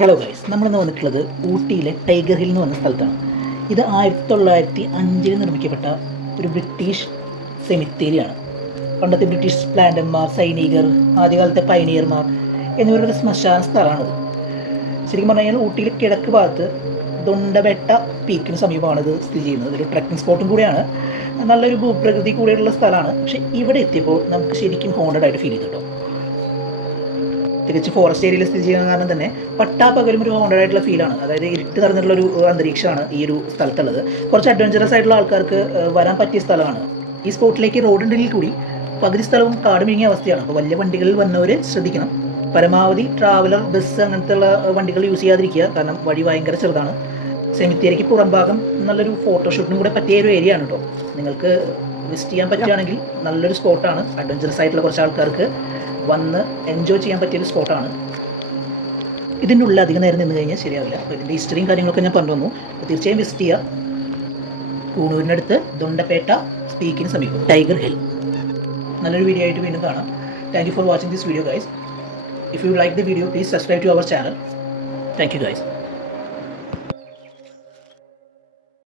Hello guys, നമ്മളിന്ന് വന്നിട്ടുള്ളത് ഊട്ടിയിലെ tiger hill എന്ന് പറഞ്ഞ സ്ഥലത്താണ്. ഇത് 1905 നിർമ്മിക്കപ്പെട്ട ഒരു ബ്രിട്ടീഷ് സെമിത്തേരിയാണ്. പണ്ടത്തെ ബ്രിട്ടീഷ് പ്ലാന്റന്മാർ, സൈനികർ, ആദ്യകാലത്തെ പൈനിയർമാർ എന്നിവരുടെ ശ്മശാന സ്ഥലമാണിത്. ശരിക്കും പറഞ്ഞു കഴിഞ്ഞാൽ ഊട്ടിയിൽ കിഴക്ക് ഭാഗത്ത് ദൊണ്ടബെട്ട പീക്കിന് സമീപമാണ് ഇത് സ്ഥിതി ചെയ്യുന്നത്. ഒരു ട്രക്കിംഗ് സ്പോട്ടും കൂടിയാണ്, നല്ലൊരു ഭൂപ്രകൃതി കൂടെയുള്ള സ്ഥലമാണ്. പക്ഷേ ഇവിടെ എത്തിയപ്പോൾ നമുക്ക് ശരിക്കും ഹോണ്ടഡ് ആയിട്ട് ഫീൽ ചെയ്തു കേട്ടോ. തികച്ചും ഫോറസ്റ്റ് ഏരിയയിൽ സ്ഥിതി ചെയ്യുന്ന കാരണം തന്നെ പട്ടാപ്പകലും ഒരു ഹോണ്ടഡ് ആയിട്ടുള്ള ഫീലാണ്. അതായത് ഇരുട്ട് നിറഞ്ഞിട്ടുള്ള ഒരു അന്തരീക്ഷമാണ് ഈ ഒരു സ്ഥലത്തുള്ളത്. കുറച്ച് അഡ്വഞ്ചറസ് ആയിട്ടുള്ള ആൾക്കാർക്ക് വരാൻ പറ്റിയ സ്ഥലമാണ്. ഈ സ്പോട്ടിലേക്ക് റോഡുണ്ടെങ്കിൽ കൂടി പകുതി സ്ഥലവും കാട് മിഴുങ്ങിയ അവസ്ഥയാണ്. അപ്പോൾ വലിയ വണ്ടികളിൽ വന്നവർ ശ്രദ്ധിക്കണം. പരമാവധി ട്രാവലർ, ബസ് അങ്ങനത്തെ ഉള്ള വണ്ടികൾ യൂസ് ചെയ്യാതിരിക്കുക, കാരണം വഴി ഭയങ്കര ചെറുതാണ്. സെമിത്തേരിക്ക് പുറം ഭാഗം നല്ലൊരു ഫോട്ടോഷൂട്ടിനും കൂടെ പറ്റിയ ഒരു ഏരിയ ആണ് കേട്ടോ. നിങ്ങൾക്ക് വിസിറ്റ് ചെയ്യാൻ പറ്റുകയാണെങ്കിൽ നല്ലൊരു സ്പോട്ടാണ്. അഡ്വഞ്ചറസ് ആയിട്ടുള്ള കുറച്ച് ആൾക്കാർക്ക് വന്ന് എൻജോയ് ചെയ്യാൻ പറ്റിയൊരു സ്പോട്ടാണ്. ഇതിൻ്റെ ഉള്ളിൽ അധികം നേരം നിന്ന് കഴിഞ്ഞാൽ ശരിയാവില്ല. അപ്പോൾ ഇതിൻ്റെ ഹിസ്റ്ററിയും കാര്യങ്ങളൊക്കെ ഞാൻ പറഞ്ഞു തന്നു. അപ്പോൾ തീർച്ചയായും വിസിറ്റ് ചെയ്യുക. കൂണൂരിനടുത്ത് ദൊണ്ടപേട്ട പീക്കിന് സമീപം ടൈഗർ ഹിൽ. നല്ലൊരു വീഡിയോ ആയിട്ട് വീണ്ടും കാണാം. Thank you for watching this video guys. If you like the video, please subscribe to our channel. Thank you guys.